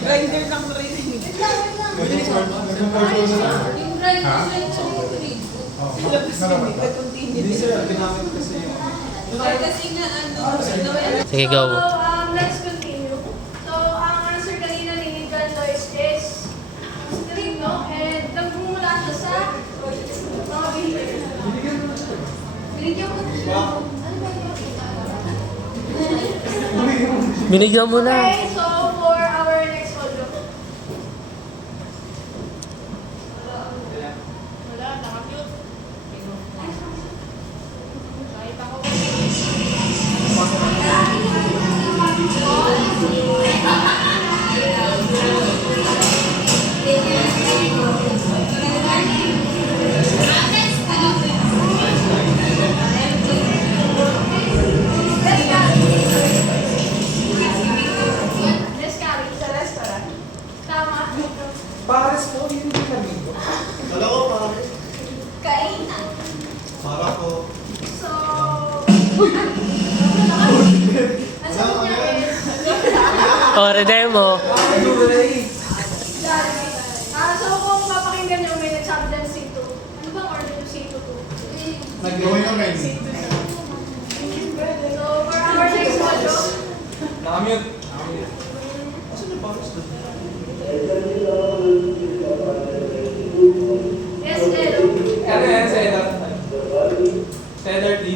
Grinder lang naririnig. Wait lang. Yung grinder sa yung Labas yun, nag-continue. Hindi sir, ginamit kasi yung... kasi na ano, Sige, go. So, let's continue. So, ang answer kanina ni John Lois is string, no? And nagmumula siya sa mga behavior. Binigyan mo na siya. Ano ba yun? Binigyan mo na. Okay, so for our next audio. Wala, nakapute. Kahit ako. Let's carry sa restaurant. Tama. Pares po, yun yung ginamit ko. Dalawa pare. kainan. Para ko. So, ang sagot niya is, O, redemo. so kung papakinggan niyo, may nagsabi dyan C2. Ano bang order yung C2 to? Nag-gawin na rin. So, for our next audio, Nakamute. yes, hello. Ano yan sa edad? Tether T.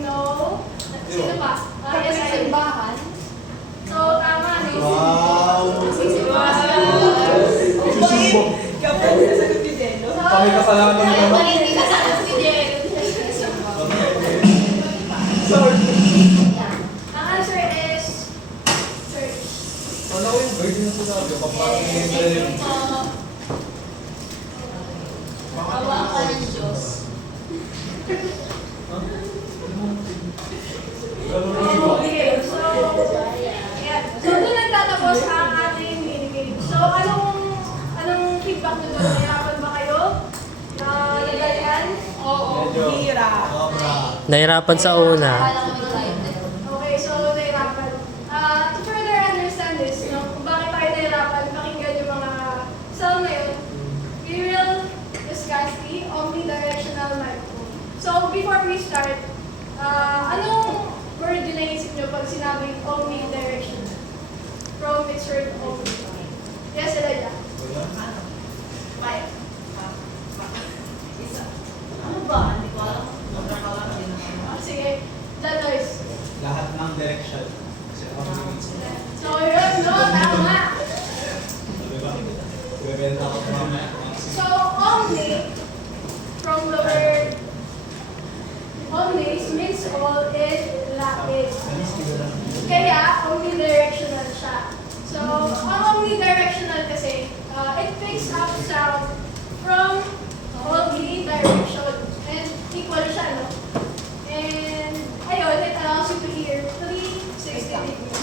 No. Sino pa? Yes, simbahan. So, tama. Wow! Kapag nasagot ni Jello. Kami kasalanan ng mga. Hindi ka sa Ang answer is church. Wala ko yung virgin na sinabi. Paparang yung Awa ka ng Diyos. Okay, so, ayan. So, doon nagtatapos ang ating mini-game. So, anong feedback nyo doon? Nahirapan ba kayo? Nagalian? Oo. Medyo. Hira. Sobra. Nahirapan sa una. Akala ko excited. Okay, so nahirapan. To further understand this, no, kung bakit tayo nahirapan, pakinggan yung mga cell na yun, we will discuss the omnidirectional microphone. So, before we start, anong word yung naisip nyo pag sinabing omnidirectional? From its word omni. Yes, Elijah? Five. Ano ba? Hindi ko alam. Sige, John Lois. Lahat ng direction. Kasi ako yung So, yun, no, tama. diba? Bebenta ako mamaya. So, omni, from the word omnis means all in Latin. Kaya, omnidirectional siya. So, ang omnidirectional kasi, it picks up sound from all the direction. And equal siya, no? And, ayun, it allows you to hear 360 degrees.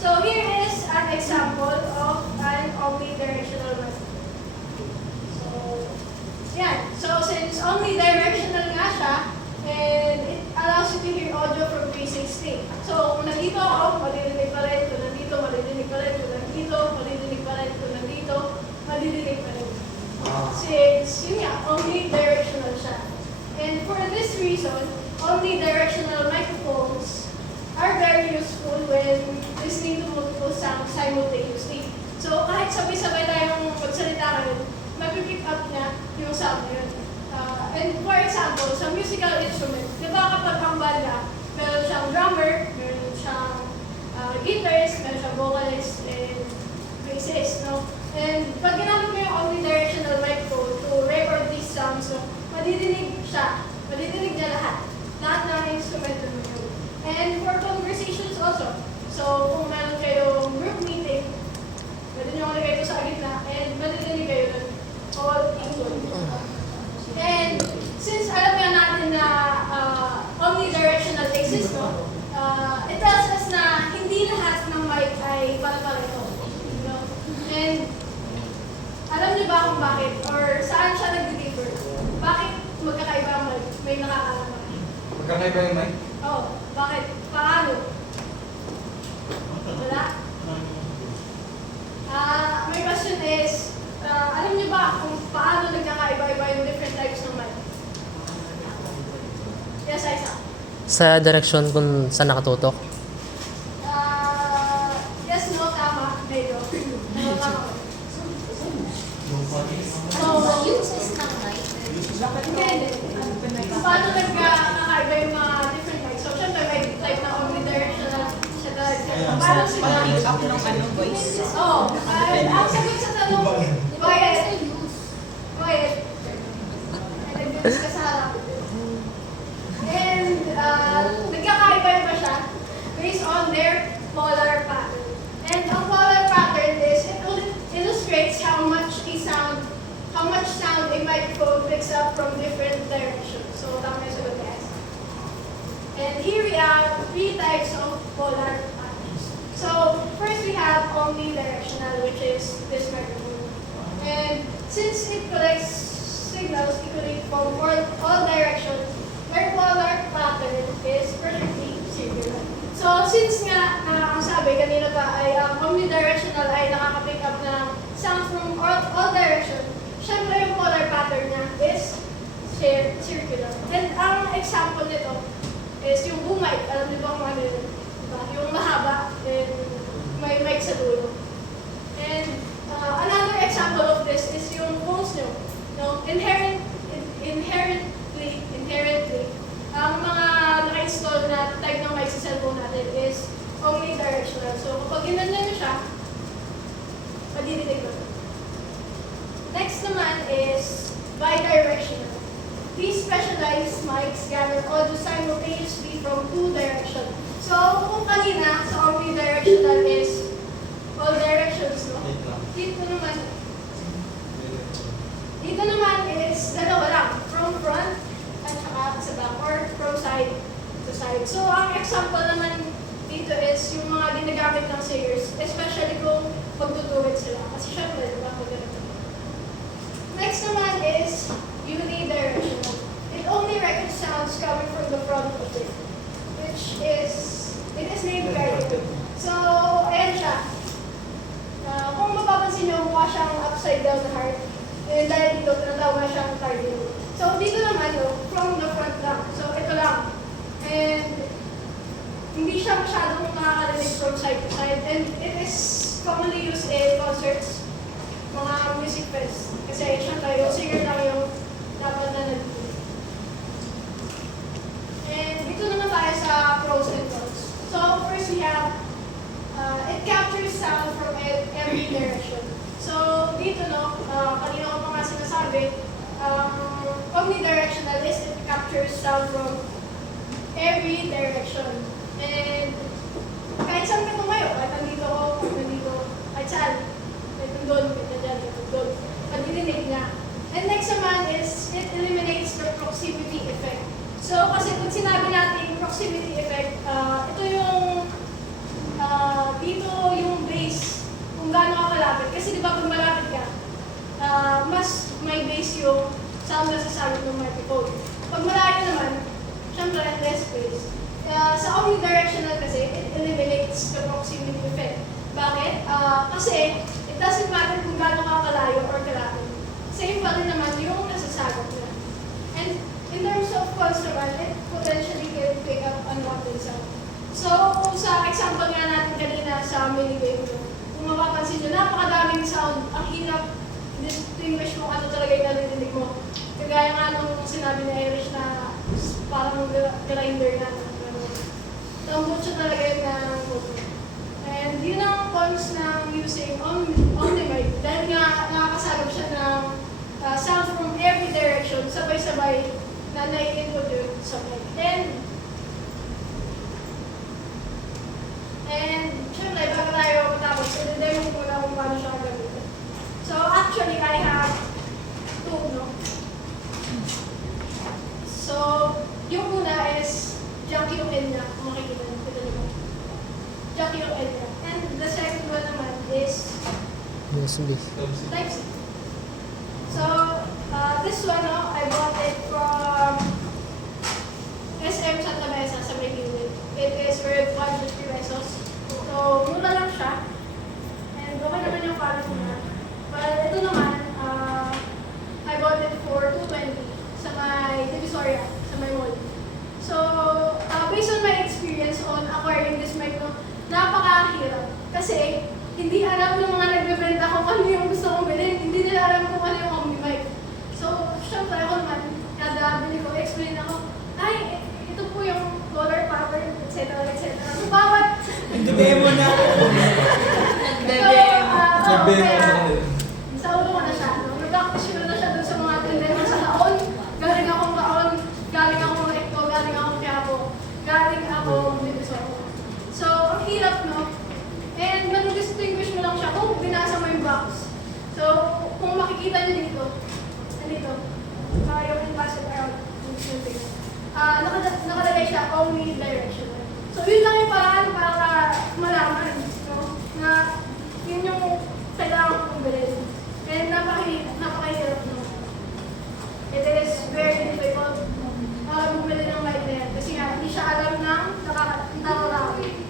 So, here is an example of an omnidirectional method. So, yan. So, since omnidirectional nga siya, and it allows you to hear audio from 360. So, kung nandito ako, maririnig pa rin. Kung nandito, maririnig pa rin. Kung nandito, maririnig pa rin. Kung nandito, maririnig pa rin. Since, yun nga, omnidirectional siya. And for this reason, omnidirectional microphones are very useful when listening to multiple sounds simultaneously. So, kahit sabay-sabay tayong magsalita ngayon, mag-pick up niya yung sound na yun. And for example, sa musical instrument, di ba kapag ang banda, meron siyang drummer, meron siyang guitarist, meron siyang vocalist, and bassist, no? And pag ginamit mo yung omnidirectional microphone to record these sounds, no, madidinig siya. Madidinig niya lahat. Lahat ng instrumento mo yun. And for conversations also. So, kung meron kayong group meeting, pwede nyo kalagay ito sa gitna, and madidinig kayo nun. All equal. And since alam nga natin na omnidirectional exists, no? It tells us na hindi lahat ng mic ay pare-pareho. You know? And alam niyo ba kung bakit? Or saan siya nag-differ? Bakit magkakaiba ang mic? May nakakaalam ba? Magkakaiba yung mic? Oo. Bakit? Paano? Wala? alam niyo ba kung paano nagkakaiba-iba yung different types ng mic? Yes, Isa. Sa direksyon kung saan nakatutok. Yes, no, tama. Medyo. Tama. So, Yung size ng mic. hindi. Kung paano nagkakaiba yung mga different mics? So, syempre may type na omnidirectional. Paano sila? Pick up ng ano, voice. Oo. Ang sagot sa tanong, quiet. Quiet. Nag-bilis ka sa harap. And nagkakaiba pa siya based on their polar pattern. And ang polar pattern is, it illustrates how much sound a microphone picks up from different directions. So, tama yung sagot, guys. And here we have 3 types of polar patterns. So, first we have omnidirectional, which is this microphone. And since it collects signals equally from all directions, their polar pattern is perfectly circular. So, since nga, ang sabi kanina pa ay omnidirectional ay nakaka-pick up ng sound from all directions, syempre yung polar pattern niya is circular. And ang example nito is yung boom mic. Alam niyo ba kung ano yun? Diba? Yung mahaba and may mic sa dulo. And another example of this is yung phones nyo. No? Inherently, ang mga naka-install na type ng mic sa cellphone natin is omnidirectional. So kapag ginanyan nyo siya, madirinig mo. Next naman is bidirectional. These specialized mics gather audio simultaneously from 2 directions. So, kung kanina sa omnidirectional is all directions, no? Dito naman is dalawa lang, from front at saka sa back, or from side to side. So, ang example naman dito is yung mga ginagamit ng singers, especially kung magtutuwid sila. Kasi syempre, diba, magganito. Next naman is unidirectional. It only records sounds coming from the front of it, which is, it is named cardio. So, ayan siya. Kung mapapansin nyo, mukha siyang upside down na heart. And dahil dito, tinatawag siyang cardio. So, dito naman, no, from the front lang. So, ito lang. And, hindi siya masyadong nakakarinig from side to side. And it is commonly used in concerts, mga music fest. Kasi syempre, yung singer lang yung dapat na nag-play. And dito naman tayo sa pros and cons. So first we have, it captures sound from every direction. So dito, no, kanina ko pa nga sinasabi, omnidirectional is it captures sound from every direction. And kahit saan ka tumayo, kahit nandito ako, kahit nandito, kahit saan, kahit nandun, kahit nandyan, kahit nandun, madirinig niya. And next naman is, it eliminates the proximity effect. So, kasi kung sinabi natin proximity effect, ito yung, dito yung base, kung gaano ka kalapit. Kasi di ba kung malapit ka, mas may base yung sound na sasabi ng microphone. Pag malayo naman, syempre, less base. Sa omnidirectional kasi, it eliminates the proximity effect. Bakit? Kasi, it doesn't matter kung gaano ka kalayo or kalapit. Same pa rin naman yung nasasagot na. And in terms of cons naman, it potentially can pick up unwanted sound. So, kung sa example nga natin kanina sa minigame mo, kung mapapansin nyo, napakadaming sound, ang hirap distinguish mo ano talaga yung narinig mo. Kagaya nga nung sinabi ni Irish na parang grinder na. Tambot siya talaga yun na and yun ang cons ng using OmniMic. Dahil nga nakakasagap siya ng sound from every direction, sabay-sabay na nai-input yun sa mic. And syempre, bago tayo matapos, i-demo ko muna kung paano siya gamitin. So actually, I have 2, no? So, yung una is jack yung end niya, kung makikita niyo. Jack yung end niya. And the second one naman is USB. Type-C. So, this one, no, I bought it from SM Santa Mesa sa may gilid. It is worth 150 pesos. So, mura lang siya. And okay naman yung quality niya. But ito naman, Kasi, hindi alam ng mga nagbebenta kung ano yung gusto kong bilhin. Hindi nila alam kung ano yung OmniBike. So, syempre ako naman, kada bili ko, explain ako, ay, ito po yung color pattern, etc. etc. So, bawat Nag-demo na. sa ulo ko na siya. No? Nag-practice ko na siya dun sa mga tindera sa taon. Galing akong Recto, galing akong Quiapo, galing akong Divisorio. So, ang hirap, no? And mag-distinguish mo lang siya kung binasa mo yung box. So, kung makikita niyo dito, nandito, yung implicit arrow, nakalagay siya omnidirectional. So, yun lang yung paraan para malaman, no? Na yun yung kailangan kong bilhin. And napakahirap, no? It is very difficult bumili ng bike na yan. Kasi nga, hindi siya alam ng nakakarawi.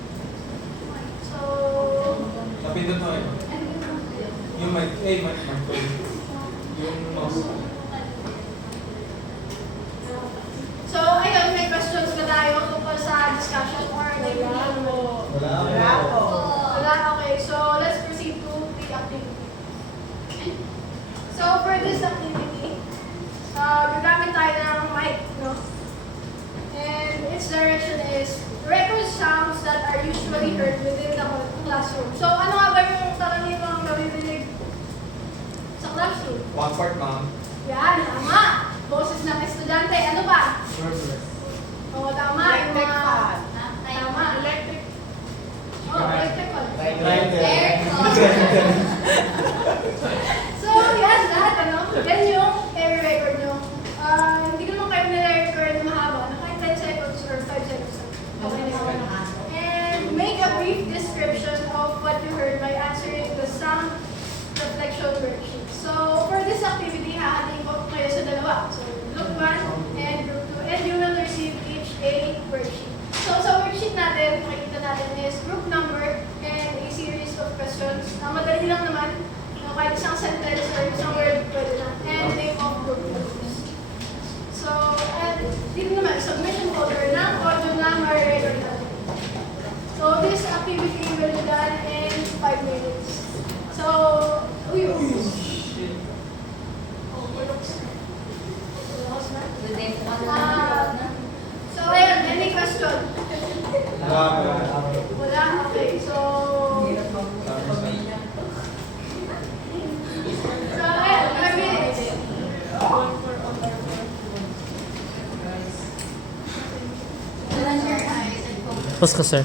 So, Napindot mo eh. Yung mic. Mic. Yung mouse. so ayun, may questions ba tayo tungkol sa discussion or Wala po. Wala, okay. So, let's proceed to the activity. So, for this activity, gagamit tayo ng mic, no? And its direction is record sounds that are usually heard within the classroom. So, ano nga ba yung karaniwang nabibig sa classroom? 1/4, ma'am. Yan, tama. Boses ng estudyante. Ano ba? Oo, tama. Yung Electric mga... fan. Tama. Electric. Oh, electrical. Aircon. So, yan, lahat, ano? Yan yung air record nyo. Hindi ko naman kayo nire-record na mahaba. Na kahit 10 seconds or 5 seconds. Okay na yun. And make a brief description of what you heard by answering the sound reflection worksheet. So, for this activity, hahatiin ko kayo sa dalawa. So, group 1 and group 2. And you will receive each a worksheet. So, sa worksheet natin, makikita natin is group number and a series of questions. Madali lang naman. Kahit isang sentence or isang word, pwede lang. And name of group members. So, and dito naman, submission folder ng audio na ma-record natin. So, this activity will be done in 5 minutes. So, so, ayun, any question? Wala? Okay, so, ayun, 5 minutes. Tapos ka, sir.